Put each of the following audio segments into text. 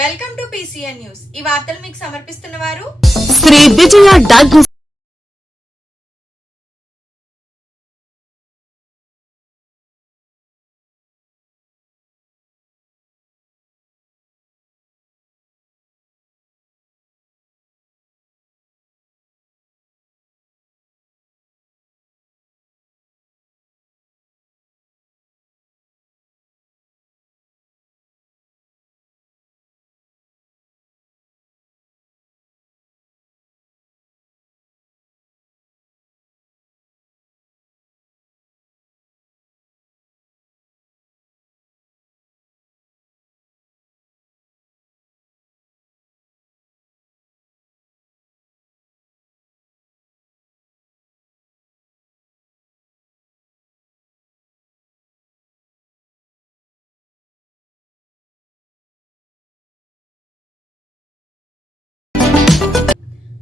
Welcome to PCN news. ఈ వార్తలు మీకు సమర్పిస్తున్న వారు శ్రీ విజయ డయాగ్నోస్టిక్స్.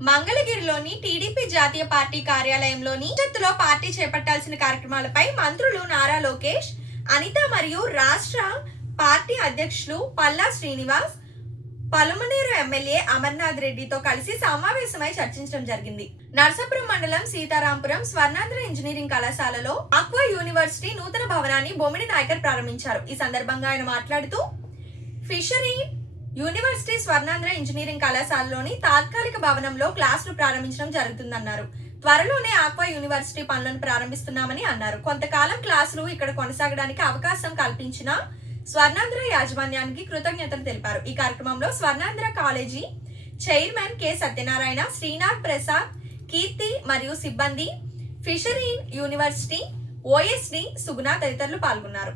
మంగళగిరిలోని టీడీపీ జాతీయ పార్టీ కార్యాలయంలోని భవిష్యత్తులో పార్టీ చేపట్టాల్సిన కార్యక్రమాలపై మంత్రులు నారా లోకేష్, అనిత మరియు రాష్ట్ర పార్టీ అధ్యక్షులు పల్లా శ్రీనివాస్, పలుమనేరు ఎమ్మెల్యే అమర్నాథ్ రెడ్డితో కలిసి సమావేశమై చర్చించడం జరిగింది. నర్సాపురం మండలం సీతారాంపురం స్వర్ణాంధ్ర ఇంజనీరింగ్ కళాశాలలో ఆక్వా యూనివర్సిటీ నూతన భవనాన్ని బొమ్మిడి నాయకర్ ప్రారంభించారు. ఈ సందర్భంగా ఆయన మాట్లాడుతూ ఫిషరీ యూనివర్సిటీ స్వర్ణాంధ్ర ఇంజనీరింగ్ కళాశాలలోని తాత్కాలిక భవనంలో క్లాసులు ప్రారంభించడం జరుగుతుందన్నారు. త్వరలోనే ఆక్వా యూనివర్సిటీ పనులను ప్రారంభిస్తున్నామని అన్నారు. కొంతకాలం క్లాసులు ఇక్కడ కొనసాగడానికి అవకాశం కల్పించిన స్వర్ణాంధ్ర యాజమాన్యానికి కృతజ్ఞతలు తెలిపారు. ఈ కార్యక్రమంలో Swarnandhra college chairman K Satyanarayana, Srinath Prasad, Keerthi మరియు సిబ్బంది, ఫిషరీ యూనివర్సిటీ ఓఎస్డి సుగుణ తదితరులు పాల్గొన్నారు.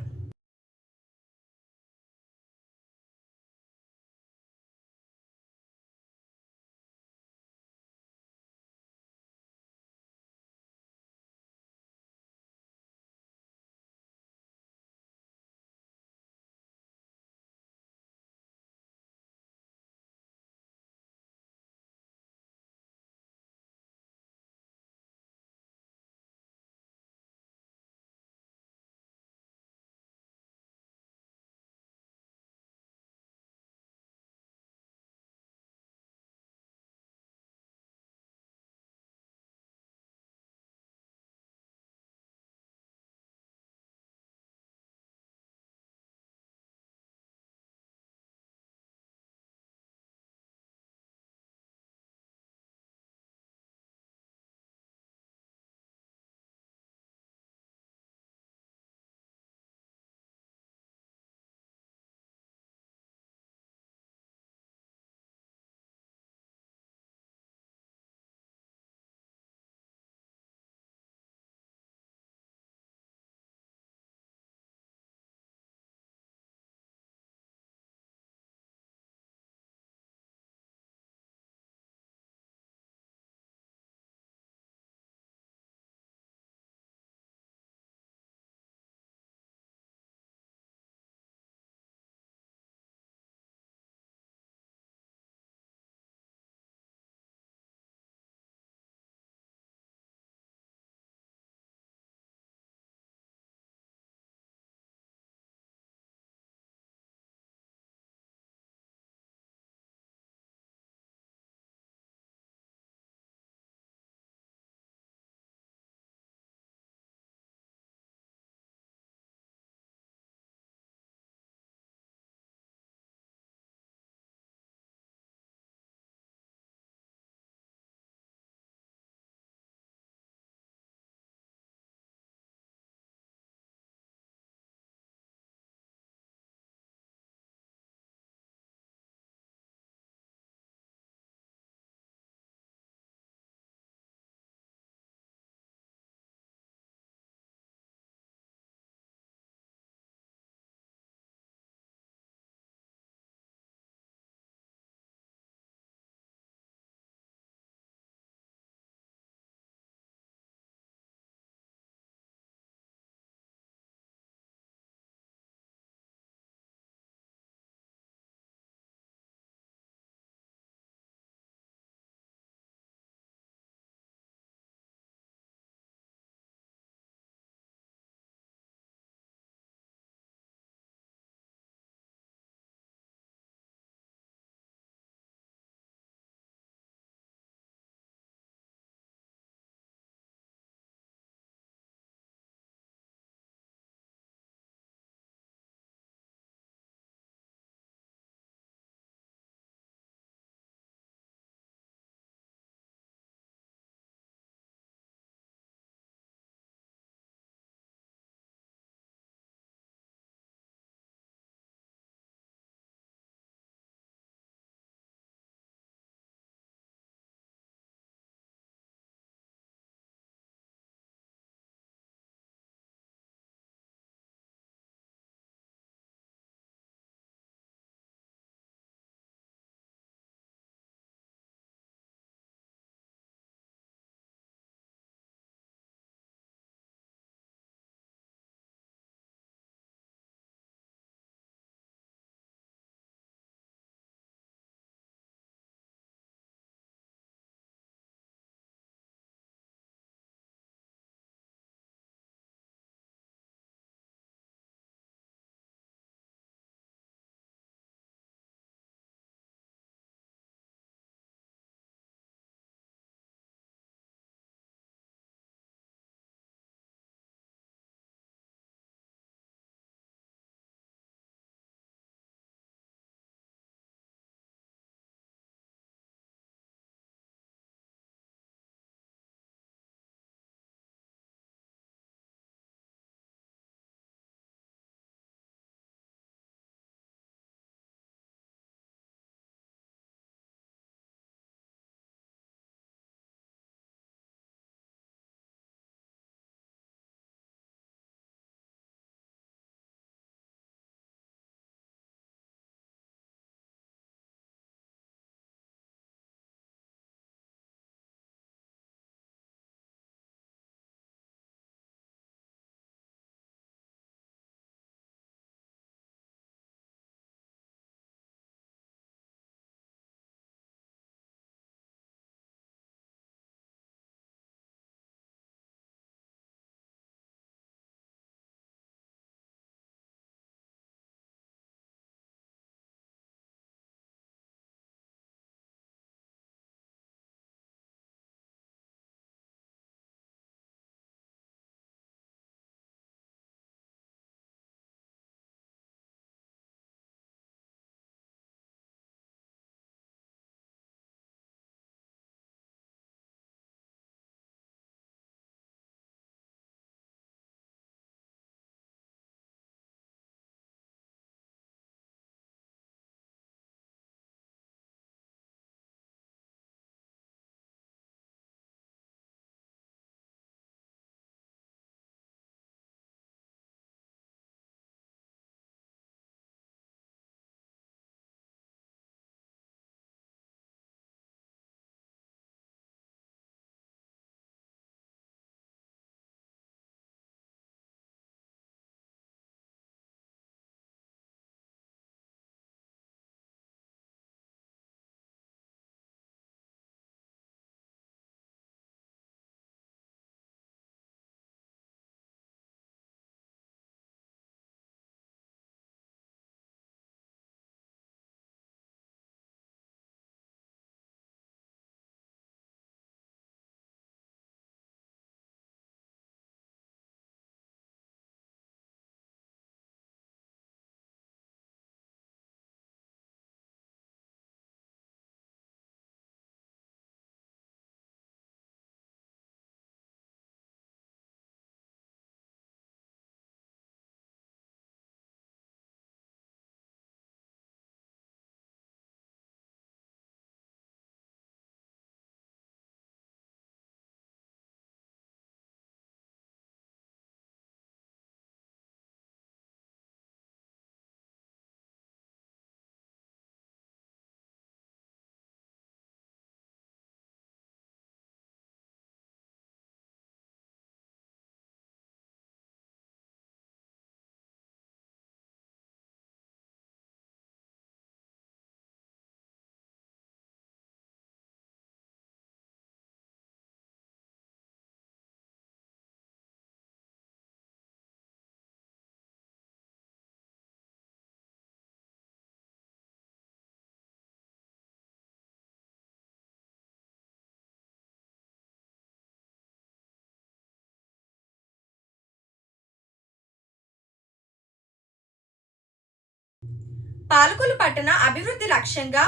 పాలకొల్లు పట్టణ అభివృద్ధి లక్ష్యంగా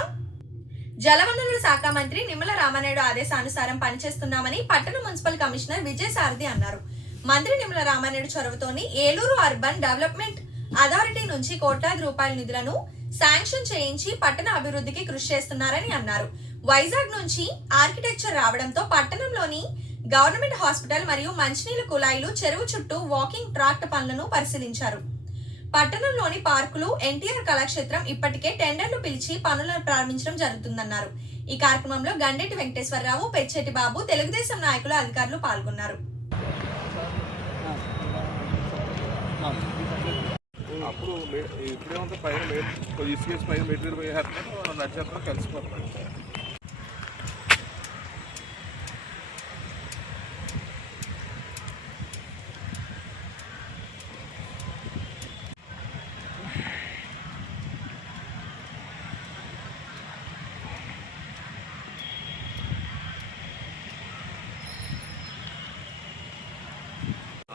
జలవనరుల శాఖ మంత్రి నిమ్మల రామానాయుడు ఆదేశానుసారం పనిచేస్తున్నామని పట్టణ మున్సిపల్ కమిషనర్ విజయసారథి అన్నారు. మంత్రి నిమ్మల రామానాయుడు చొరవతోని ఏలూరు అర్బన్ డెవలప్మెంట్ అథారిటీ నుంచి కోట్లాది రూపాయల నిధులను శాంక్షన్ చేయించి పట్టణ అభివృద్ధికి కృషి చేస్తున్నారని అన్నారు. వైజాగ్ నుంచి ఆర్కిటెక్చర్ రావడంతో పట్టణంలోని గవర్నమెంట్ హాస్పిటల్ మరియు మంచినీళ్ళ కుళాయిలు, చెరువు చుట్టూ వాకింగ్ ట్రాక్ పనులను పరిశీలించారు. పట్టణంలోని పార్కులు, ఎన్టీఆర్ కళాక్షేత్రం ఇప్పటికే టెండర్లు పిలిచి పనులను ప్రారంభించడం జరుగుతుందన్నారు. ఈ కార్యక్రమంలో గండేటి వెంకటేశ్వరరావు, పెచ్చెటి బాబు, తెలుగుదేశం నాయకులు, అధికారులు పాల్గొన్నారు. అప్పుడు ఇప్పుడేమంతా పైన ఇసుకేసి పైన మెటీరియల్ పోయేస్తున్నారు, నడిచేస్తున్నారు, కలిసిపోతున్నారు.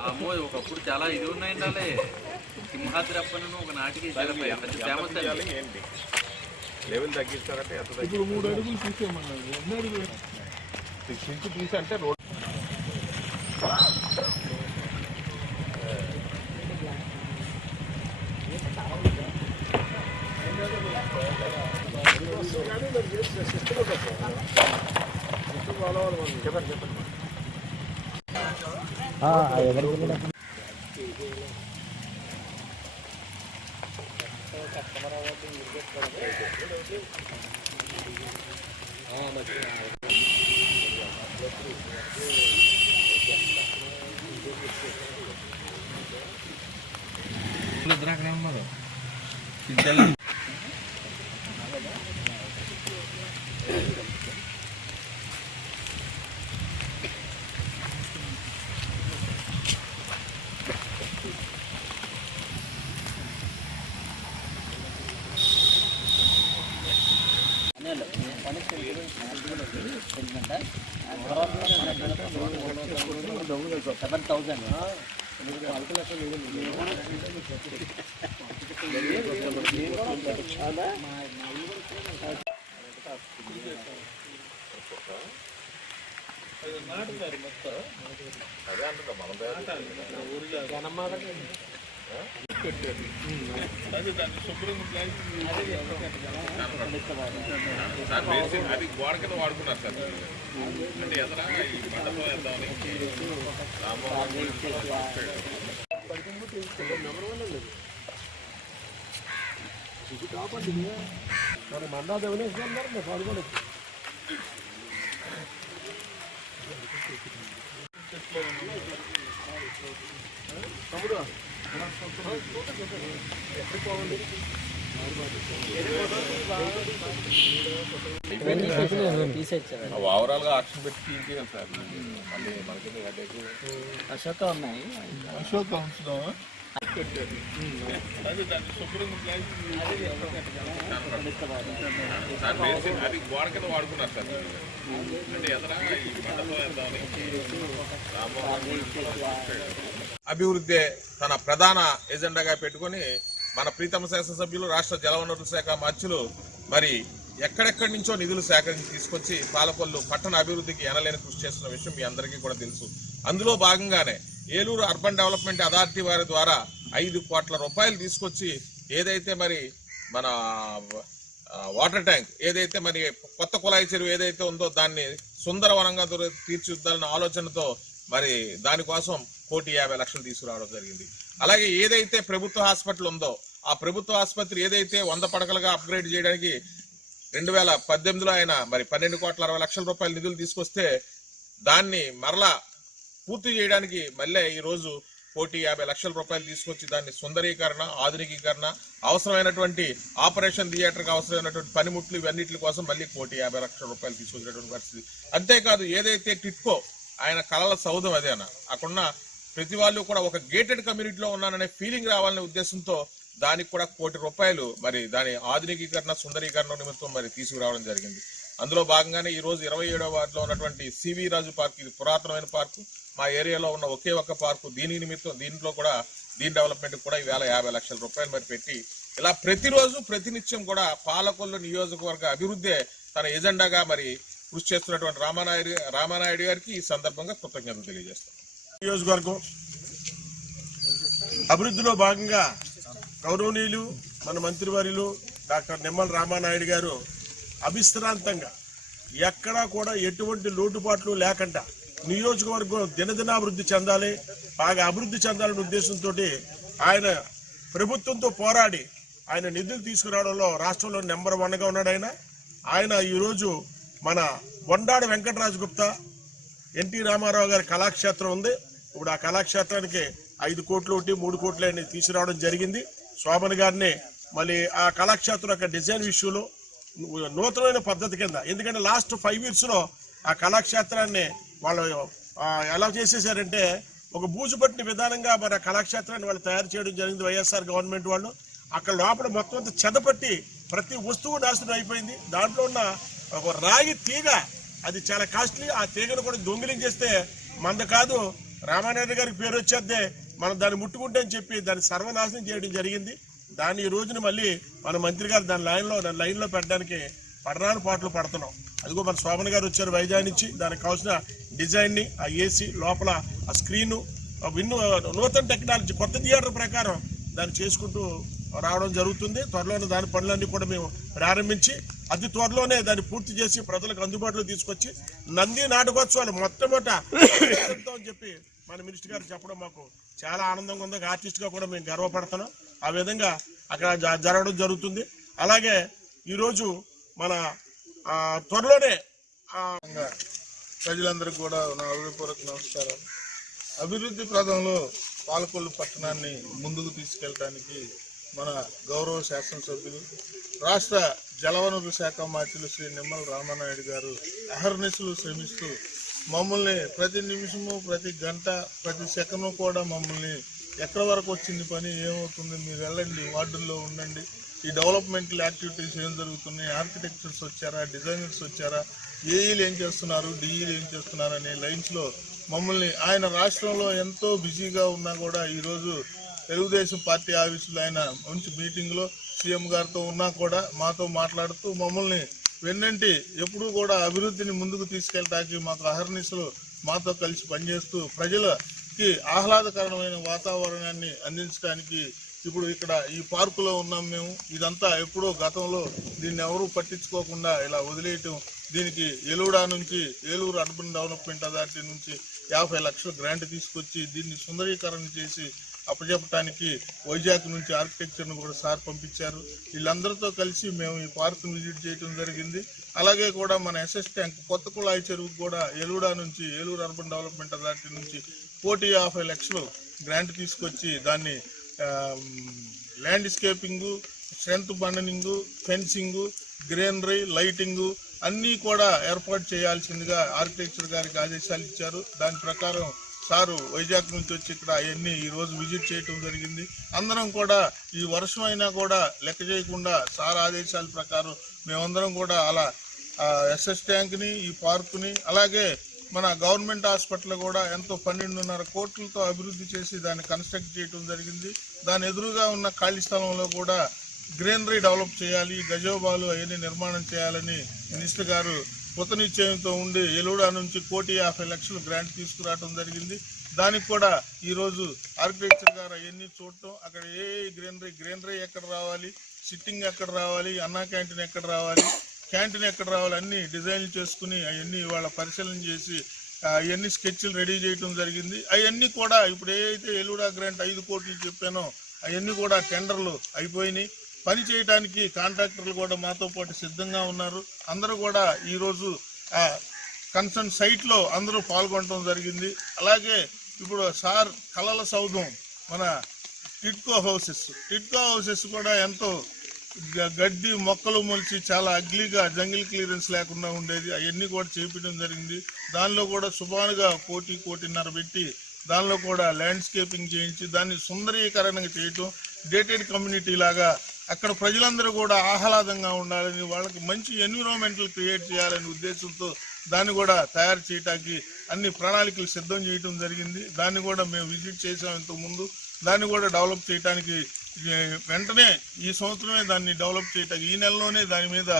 అమ్మో ఒకప్పుడు చాలా ఇది ఉన్నాయండి. సింహాద్రి అప్పను ఒక నాటికి ఫేమస్ ఏంటి లెవెల్ తగ్గిస్తారంటే ఇప్పుడు 3 అడుగులు తీసేయమన్నారు. 2 అడుగులు 6 ఇంచ్ తీసి అంటే రోడ్ చెప్పండి అక్కడ ఉన్నారు. అది గోడ కింద వాడుకున్నారు సార్. అంటే ఎదరా ఈ మండపం వేద్దామని ఓవరాల్ గా ఆక్షన్ పెట్టి తీయించాలి సార్. మళ్ళీ మనకి అశోక ఉన్నాయి. అశోక్ ఉంచుదామా? అది గోడ కింద వాడుకున్నారు సార్. అంటే ఎదరా ఈ మండపం వేద్దామని అభివృద్ధి తన ప్రధాన ఎజెండాగా పెట్టుకొని మన ప్రీతమ శాసనసభ్యులు, రాష్ట్ర జలవనరుల శాఖ మంత్రులు మరి ఎక్కడెక్కడి నుంచో నిధులు సేకరించి తీసుకొచ్చి పాలకొల్లు పట్టణ అభివృద్ధికి ఎనలేని కృషి చేస్తున్న విషయం మీ అందరికీ కూడా తెలుసు. అందులో భాగంగానే ఏలూరు అర్బన్ డెవలప్మెంట్ అథారిటీ వారి ద్వారా 5 కోట్ల రూపాయలు తీసుకొచ్చి ఏదైతే మరి మన వాటర్ ట్యాంక్ ఏదైతే మరి కొత్త కుళాయి చెరువు ఏదైతే ఉందో దాన్ని సుందరవనంగా తీర్చిదిద్దాలన్న ఆలోచనతో మరి దానికోసం 1,50,00,000 తీసుకురావడం జరిగింది. అలాగే ఏదైతే ప్రభుత్వ హాస్పిటల్ ఉందో ఆ ప్రభుత్వ ఆసుపత్రి ఏదైతే 100 పడకలుగా అప్గ్రేడ్ చేయడానికి 2018లో ఆయన మరి 12,60,00,000 రూపాయల నిధులు తీసుకొస్తే దాన్ని మరలా పూర్తి చేయడానికి మళ్ళీ ఈ రోజు 1,50,00,000 రూపాయలు తీసుకొచ్చి దాన్ని సుందరీకరణ, ఆధునికీకరణ, అవసరమైనటువంటి ఆపరేషన్ థియేటర్కి అవసరమైనటువంటి పనిముట్లు ఇవన్నిటి కోసం మళ్ళీ 1,50,00,000 రూపాయలు తీసుకొచ్చినటువంటి పరిస్థితి. అంతేకాదు ఏదైతే టిట్కో ఆయన కళల సౌధం అదేనా అక్కడున్న ప్రతి వాళ్ళు కూడా ఒక గేటెడ్ కమ్యూనిటీలో ఉన్నాననే ఫీలింగ్ రావాలనే ఉద్దేశంతో దానికి కూడా 1 కోటి రూపాయలు మరి దాని ఆధునికీకరణ, సుందరీకరణ నిమిత్తం మరి తీసుకురావడం జరిగింది. అందులో భాగంగానే ఈ రోజు 27వ వార్డులో ఉన్నటువంటి సివి రాజు పార్క్, ఇది పురాతనమైన పార్కు, మా ఏరియాలో ఉన్న ఒకే ఒక్క పార్కు. దీని నిమిత్తం దీంట్లో కూడా దీని డెవలప్మెంట్ కూడా ఈవేళ 50,00,000 రూపాయలు మరి పెట్టి ఇలా ప్రతిరోజు ప్రతినిత్యం కూడా పాలకొల్లు నియోజకవర్గ అభివృద్ధి తన ఎజెండాగా మరి కృషి చేస్తున్నటువంటి రామానాయుడు గారికి ఈ సందర్భంగా కృతజ్ఞతలు తెలియజేస్తాం. నియోజకవర్గం అభివృద్ధిలో భాగంగా గౌరవనీయులు మన మంత్రివర్యులు డాక్టర్ నిమ్మల రామానాయుడు గారు అవిశ్రాంతంగా ఎక్కడా కూడా ఎటువంటి లోటుపాట్లు లేకుండా నియోజకవర్గం దినదినాభివృద్ధి చెందాలి, బాగా అభివృద్ధి చెందాలనే ఉద్దేశంతో ఆయన ప్రభుత్వంతో పోరాడి ఆయన నిధులు తీసుకురావడంలో రాష్ట్రంలో నెంబర్ 1గా ఉన్నాడు. ఆయన ఈరోజు మన బొండాడి వెంకటరాజు గుప్తా ఎన్టీ రామారావు గారి కళాక్షేత్రం ఉంది. ఇప్పుడు ఆ కళాక్షేత్రానికి 5 కోట్లు 3 కోట్లు అని తీసుకురావడం జరిగింది. శోభన్ గారిని మళ్ళీ ఆ కళాక్షేత్రం యొక్క డిజైన్ విషయంలో నూతనమైన పద్ధతి కింద, ఎందుకంటే లాస్ట్ 5 yearsలో ఆ కళాక్షేత్రాన్ని వాళ్ళు ఎలా చేసేసారంటే ఒక బూజు పట్టిన విధానంగా మరి ఆ కళాక్షేత్రాన్ని వాళ్ళు తయారు చేయడం జరిగింది వైఎస్ఆర్ గవర్నమెంట్ వాళ్ళు. అక్కడ లోపల మొత్తం అంతా చెదపట్టి ప్రతి వస్తువు నాశనం అయిపోయింది. దాంట్లో ఉన్న ఒక రాగి తీగ అది చాలా కాస్ట్లీ. ఆ తీగను కూడా దొంగిలించేస్తే మంద కాదు రామానాయుడు గారికి పేరు వచ్చేద్దే, మనం దాన్ని ముట్టుకుంటే అని చెప్పి దాన్ని సర్వనాశనం చేయడం జరిగింది. దాన్ని ఈ రోజున మళ్ళీ మన మంత్రి గారు దాని లైన్లో పెట్టడానికి పడరాని పాటలు పడుతున్నాం. అదిగో మన శోభన్ గారు వచ్చారు వైజాగ్ నుంచి. దానికి కావాల్సిన డిజైన్ని, ఆ ఏసీ లోపల ఆ స్క్రీను, నూతన టెక్నాలజీ కొత్త థియేటర్ ప్రకారం దాన్ని చేసుకుంటూ రావడం జరుగుతుంది. త్వరలోనే దాని పనులన్నీ కూడా మేము ప్రారంభించి అతి త్వరలోనే దాన్ని పూర్తి చేసి ప్రజలకు అందుబాటులో తీసుకొచ్చి నంది నాటకోత్సవాలు మొట్టమొదట అని చెప్పి మన మినిస్టర్ గారు చెప్పడం మాకు చాలా ఆనందంగా ఉంది. ఆర్టిస్ట్గా కూడా మేము గర్వపడుతున్నాం. ఆ విధంగా అక్కడ జరగడం జరుగుతుంది. అలాగే ఈరోజు మన త్వరలోనే ప్రజలందరికీ కూడా నా హృదయపూర్వక నమస్కారం. అభివృద్ధి ప్రదంలో పాలకొల్లు పట్టణాన్ని ముందుకు తీసుకెళ్ళడానికి మన గౌరవ శాసనసభ్యులు రాష్ట్ర జలవనరుల శాఖ మంత్రులు శ్రీ నిమ్మల రామానాయుడు గారు అహర్నిశలు శ్రమిస్తూ మమ్మల్ని ప్రతి నిమిషము, ప్రతి గంట, ప్రతి సెకండ్ కూడా మమ్మల్ని ఎక్కడి వరకు వచ్చింది పని, ఏమవుతుంది, మీరు వెళ్ళండి, వార్డుల్లో ఉండండి, ఈ డెవలప్మెంటల్ యాక్టివిటీస్ ఏం జరుగుతున్నాయి, ఆర్కిటెక్చర్స్ వచ్చారా, డిజైనర్స్ వచ్చారా, ఏఈలు ఏం చేస్తున్నారు, డిఈలు ఏం చేస్తున్నారు అనే లైన్స్లో మమ్మల్ని ఆయన రాష్ట్రంలో ఎంతో బిజీగా ఉన్నా కూడా ఈరోజు తెలుగుదేశం పార్టీ ఆఫీసులో ఆయన మంచి మీటింగ్లో సీఎం గారితో ఉన్నా కూడా మాతో మాట్లాడుతూ మమ్మల్ని వెన్నంటి ఎప్పుడూ కూడా అభివృద్ధిని ముందుకు తీసుకెళ్ళడానికి మాకు అహర్నిశలు మాతో కలిసి పనిచేస్తూ ప్రజలకి ఆహ్లాదకరమైన వాతావరణాన్ని అందించడానికి ఇప్పుడు ఇక్కడ ఈ పార్కులో ఉన్నాం మేము. ఇదంతా ఎప్పుడో గతంలో దీన్ని ఎవరూ పట్టించుకోకుండా ఇలా వదిలేయటం, దీనికి ఏలూడా నుంచి ఏలూరు అర్బన్ డెవలప్మెంట్ అథారిటీ నుంచి 50 లక్షల గ్రాంట్ తీసుకొచ్చి దీన్ని సుందరీకరణ చేసి అప్పచెప్పడానికి వైజాగ్ నుంచి ఆర్కిటెక్చర్ను కూడా సార్ పంపించారు. వీళ్ళందరితో కలిసి మేము ఈ పార్కును విజిట్ చేయడం జరిగింది. అలాగే కూడా మన ఎస్ఎస్ ట్యాంక్ కొత్త కుళాయి చెరువుకు కూడా ఏలూడా నుంచి ఏలూరు అర్బన్ డెవలప్మెంట్ అథారిటీ నుంచి 50 లక్షలు గ్రాంట్ తీసుకొచ్చి దాన్ని ల్యాండ్స్కేపింగు, స్ట్రెంత్ బండనింగు, ఫెన్సింగు, గ్రీనరీ, లైటింగు అన్నీ కూడా ఏర్పాటు చేయాల్సిందిగా ఆర్కిటెక్చర్ గారికి ఆదేశాలు ఇచ్చారు. దాని ప్రకారం సారు వైజాగ్ నుంచి వచ్చి ఇక్కడ అవన్నీ ఈరోజు విజిట్ చేయటం జరిగింది. అందరం కూడా ఈ వర్షం అయినా కూడా లెక్క చేయకుండా సార్ ఆదేశాల ప్రకారం మేమందరం కూడా అలా ఎస్ఎస్ ట్యాంక్ని, ఈ పార్కుని, అలాగే మన గవర్నమెంట్ హాస్పిటల్ కూడా ఎంతో 12.5 కోట్లతో అభివృద్ధి చేసి దాన్ని కన్స్ట్రక్ట్ చేయడం జరిగింది. దాని ఎదురుగా ఉన్న ఖాళీ స్థలంలో కూడా గ్రీనరీ డెవలప్ చేయాలి, గజోబాలు అవన్నీ నిర్మాణం చేయాలని మినిస్టర్ గారు కృతనిశ్చయంతో ఉండి ఏలూడా నుంచి 1,50 లక్షలు గ్రాంట్ తీసుకురావడం జరిగింది. దానికి కూడా ఈరోజు ఆర్కిటెక్చర్ గారు అవన్నీ చూడటం, అక్కడ ఏ గ్రీనరీ ఎక్కడ రావాలి, సిట్టింగ్ ఎక్కడ రావాలి, అన్నా క్యాంటీన్ ఎక్కడ రావాలి, క్యాంటీన్ ఎక్కడ రావాలి అన్నీ డిజైన్లు చేసుకుని అవన్నీ వాళ్ళ పరిశీలన చేసి అవన్నీ స్కెచ్లు రెడీ చేయడం జరిగింది. అవన్నీ కూడా ఇప్పుడు ఏదైతే ఏలూడా గ్రాంట్ 5 కోట్లు చెప్పానో అవన్నీ కూడా టెండర్లు అయిపోయినాయి. పని చేయడానికి కాంట్రాక్టర్లు కూడా మాతో పాటు సిద్ధంగా ఉన్నారు. అందరూ కూడా ఈరోజు కన్సర్న్ సైట్లో అందరూ పాల్గొనడం జరిగింది. అలాగే ఇప్పుడు సార్ కళల సౌధం మన టిడ్కో హౌసెస్ కూడా ఎంతో గడ్డి మొక్కలు మొలిచి చాలా అగ్లీగా జంగిల్ క్లియరెన్స్ లేకుండా ఉండేది, అవన్నీ కూడా చేపించడం జరిగింది. దానిలో కూడా సుమారుగా 1.5 పెట్టి దానిలో కూడా ల్యాండ్స్కేపింగ్ చేయించి దాన్ని సుందరీకరణగా చేయటం, గేటెడ్ కమ్యూనిటీ లాగా అక్కడ ప్రజలందరూ కూడా ఆహ్లాదంగా ఉండాలని, వాళ్ళకి మంచి ఎన్విరాన్మెంటల్ క్రియేట్ చేయాలనే ఉద్దేశంతో దాన్ని కూడా తయారు చేయడానికి అన్ని ప్రణాళికలు సిద్ధం చేయడం జరిగింది. దాన్ని కూడా మేము విజిట్ చేసాం ఇంతకుముందు. దాన్ని కూడా డెవలప్ చేయడానికి వెంటనే ఈ సంవత్సరమే దాన్ని డెవలప్ చేయటానికి, ఈ నెలలోనే దాని మీద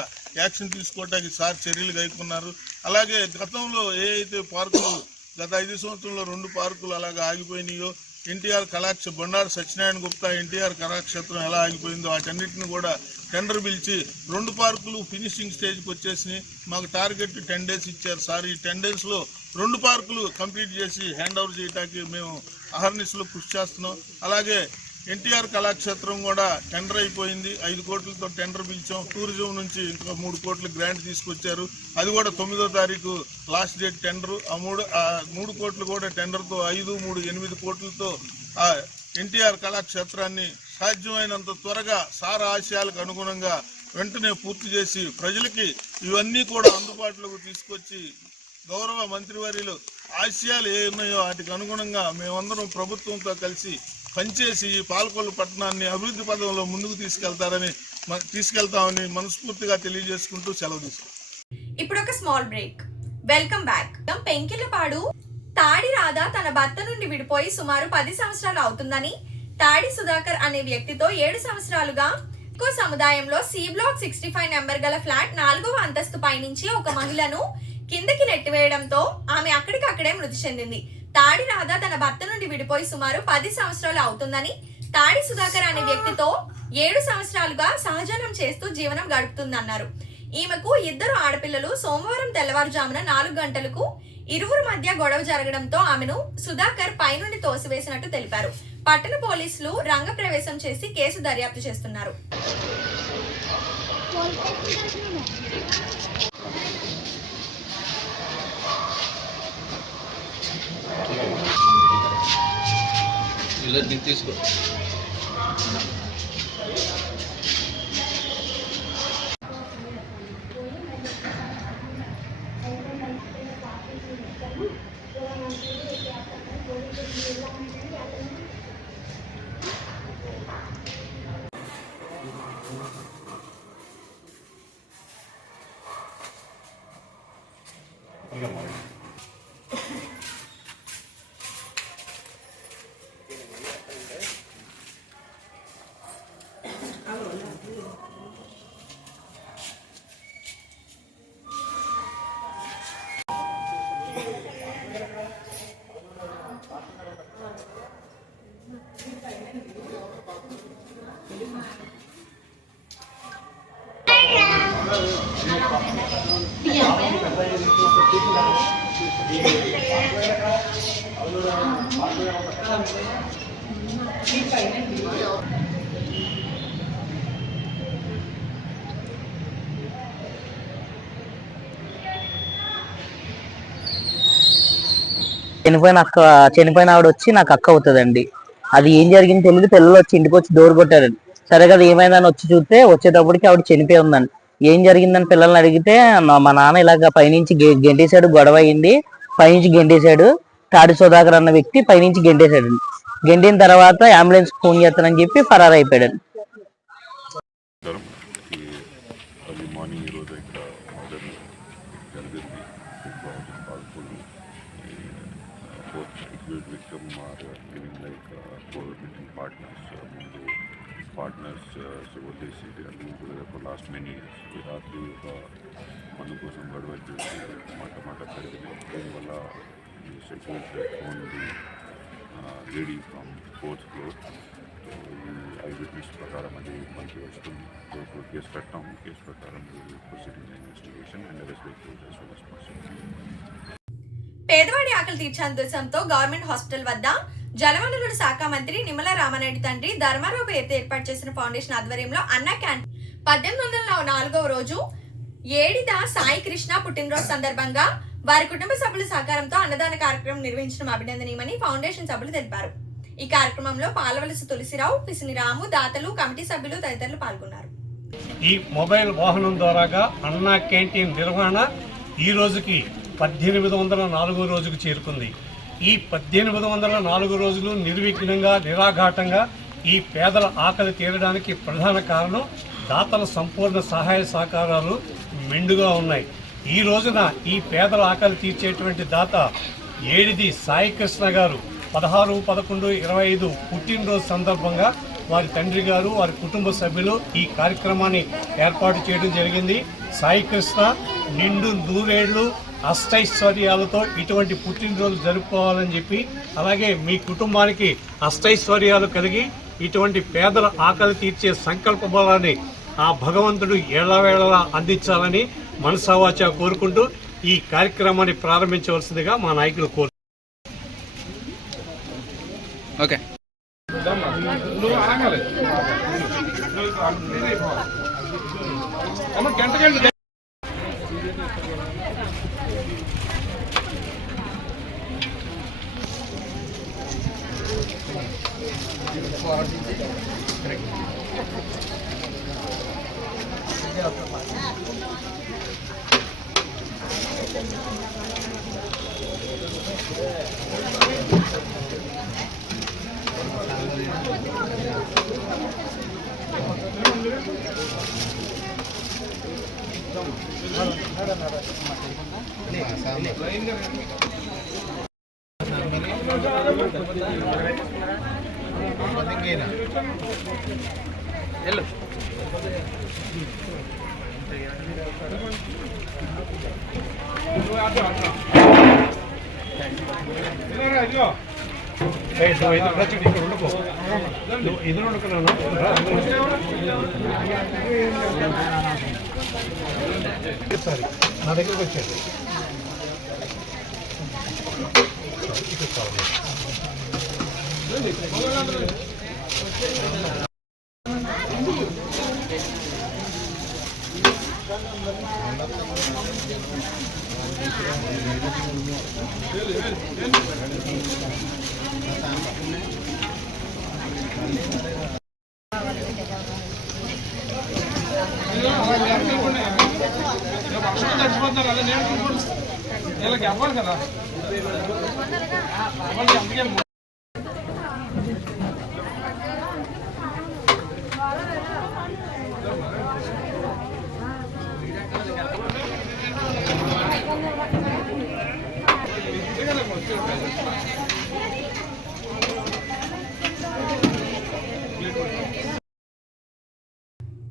యాక్షన్ తీసుకోవటానికి సార్ చర్యలు కైకున్నారు. అలాగే గతంలో ఏ అయితే పార్కులు గత 5 సంవత్సరంలో 2 పార్కులు అలాగా ఆగిపోయినాయో, ఎన్టీఆర్ కళాక్షేత్రం బండారు సత్యనారాయణ గుప్తా ఎన్టీఆర్ కళాక్షేత్రం ఎలా ఆగిపోయిందో వాటన్నిటిని కూడా టెండర్ పిలిచి 2 పార్కులు ఫినిషింగ్ స్టేజ్కి వచ్చేసినాయి. మాకు టార్గెట్ 10 days ఇచ్చారు సార్. ఈ 10 daysలో 2 పార్కులు కంప్లీట్ చేసి హ్యాండ్ ఓవర్ చేయడానికి మేము అహర్నిశలో కృషి చేస్తున్నాం. అలాగే ఎన్టీఆర్ కళాక్షేత్రం కూడా టెండర్ అయిపోయింది. 5 కోట్లతో టెండర్ పిలిచాం. టూరిజం నుంచి ఇంకా 3 కోట్ల గ్రాంట్ తీసుకొచ్చారు. అది కూడా 9వ తారీఖు లాస్ట్ డేట్ టెండరు. ఆ 3 కోట్లు కూడా టెండర్తో 5, 3, 8 కోట్లతో ఆ ఎన్టీఆర్ కళాక్షేత్రాన్ని సాధ్యమైనంత త్వరగా సార్ ఆశయాలకు అనుగుణంగా వెంటనే పూర్తి చేసి ప్రజలకి ఇవన్నీ కూడా అందుబాటులోకి తీసుకొచ్చి గౌరవ మంత్రివర్యులు ఆశయాలు ఏ ఉన్నాయో వాటికి అనుగుణంగా మేమందరం ప్రభుత్వంతో కలిసి పనిచేసి ఈ పాలకొల్లు పట్టణాన్ని అభివృద్ధి పథంలో ముందుకు తీసుకెళ్తామని మనస్ఫూర్తిగా తెలియజేసుకుంటూ సెలవు తీసుకుంటాం. ఇప్పుడు ఒక small break. Welcome back. Penkilapadu Tadi Radha తన భర్త నుండి విడిపోయి సుమారు 10 సంవత్సరాలు అవుతుందని, తాడి సుధాకర్ అనే వ్యక్తితో 7 సంవత్సరాలుగా సముదాయంలో సి బ్లాక్ 65 నెంబర్ గల ఫ్లాట్ 4వ అంతస్తు పైనుంచి ఒక మహిళను కిందకి నెట్టివేయడంతో ఆమె అక్కడికక్కడే మృతి చెందింది. తాడి రాధ తన భర్త నుండి విడిపోయి సుమారు 10 సంవత్సరాలు అవుతుందని, తాడి సుధాకర్ అనే వ్యక్తితో 7 సంవత్సరాలుగా సహజనం చేస్తూ జీవనం గడుపుతుందన్నారు. ఈమెకు 2 ఆడపిల్లలు. సోమవారం తెల్లవారుజామున 4 గంటలకు ఇరువురు మధ్య గొడవ జరగడంతో ఆమెను సుధాకర్ పైనుండి తోసివేసినట్టు తెలిపారు. పట్టణ పోలీసులు రంగప్రవేశం చేసి కేసు దర్యాప్తు చేస్తున్నారు. తీసుకో. చనిపోయిన ఆవిడ వచ్చి నాకు అక్క అవుతుందండి. అది ఏం జరిగింది తెలియదు. పిల్లలు వచ్చి ఇంటికి వచ్చి డోర్ కొట్టారండి. సరే కదా ఏమైందని వచ్చి చూస్తే వచ్చేటప్పటికి ఆవిడ చనిపోయి ఉందండి. ఏం జరిగిందని పిల్లల్ని అడిగితే మా నాన్న ఇలాగ పైనుంచి గెంటేశాడు, గొడవ అయింది, పైనుంచి గెంటేశాడు. తాడి సుధాకర్ అన్న వ్యక్తి పైనుంచి గెంటేశాడు. గెంటిన తర్వాత అంబులెన్స్ ఫోన్ చేస్తానని చెప్పి ఫరార్ అయిపోయాడు. పార్ట్నర్స్ వదిలేసి ఫర్ లాస్ట్ మెనీ ఇయర్స్ రాత్రి ఒక మన కోసం గొడవ చేసి మాట పెరిగినాయి. దీనివల్ల security phone lady from 4th floor. ఈ ఐ విట్నెస్ ప్రకారం అది మనకి వస్తుంది. సో కేసు పెట్టాం. కేసు ప్రకారం proceeding investigation and arrest as well as possible. పేదవాడి ఆకలి తీర్చాలతో గవర్నమెంట్ హాస్పిటల్ వద్ద జలవనరుల శాఖ మంత్రి నిమ్మల రామారెడ్డి తండ్రి ధర్మారావు పేరుతో ఏర్పాటు చేసిన ఫౌండేషన్ ఆధ్వర్యంలో అన్న క్యాంటీన్ 1804వ రోజు ఏడిద సాయి కృష్ణ పుట్టినరోజు సందర్భంగా వారి కుటుంబ సభ్యుల సహకారంతో అన్నదాన కార్యక్రమం నిర్వహించడం అభినందనీయమని ఫౌండేషన్ సభ్యులు తెలిపారు. ఈ కార్యక్రమంలో పాలవలస తులసిరావు, పిసిని రాము, దాతలు, కమిటీ సభ్యులు తదితరులు పాల్గొన్నారు. ఈ మొబైల్ వాహనం ద్వారాగా అన్నా క్యాంటీన్ నిర్వహణ ఈ రోజుకి 1804 రోజుకు చేరుకుంది. ఈ 1804 రోజులు నిర్విఘ్నంగా నిరాఘాటంగా ఈ పేదల ఆకలి తీరడానికి ప్రధాన కారణం దాతల సంపూర్ణ సహాయ సహకారాలు మెండుగా ఉన్నాయి. ఈ రోజున ఈ పేదల ఆకలి తీర్చేటువంటి దాత ఏడిది సాయి కృష్ణ గారు 16/11/25 పుట్టినరోజు సందర్భంగా వారి తండ్రి గారు, వారి కుటుంబ సభ్యులు ఈ కార్యక్రమాన్ని ఏర్పాటు చేయడం జరిగింది. సాయి కృష్ణ నిండు నూరేళ్లు అష్టైశ్వర్యాలతో ఇటువంటి పుట్టినరోజు జరుపుకోవాలని చెప్పి, అలాగే మీ కుటుంబానికి అష్టైశ్వర్యాలు కలిగి ఇటువంటి పేదల ఆకలి తీర్చే సంకల్ప బలాన్ని ఆ భగవంతుడు ఏళ్లవేళలా అందించాలని మనసావాచా కోరుకుంటూ ఈ కార్యక్రమాన్ని ప్రారంభించవలసిందిగా మా నాయకులు కోరు. ఓకే. నా దగ్గరికి వచ్చేది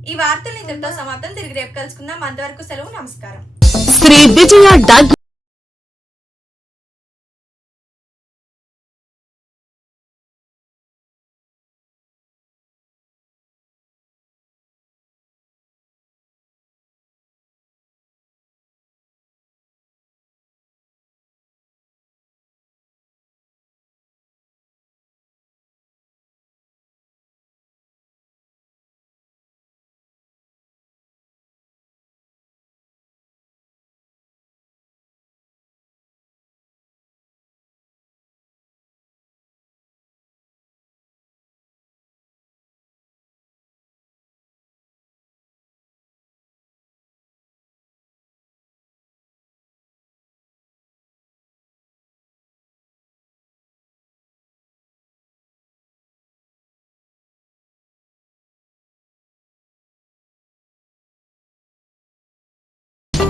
ఈ వార్తలు ఇంతటితో సమాప్తం. తిరిగి రేపు కలుసుకుందాం. అంతవరకు సెలవు. నమస్కారం. శ్రీ విజయ డయాగ్నోస్టిక్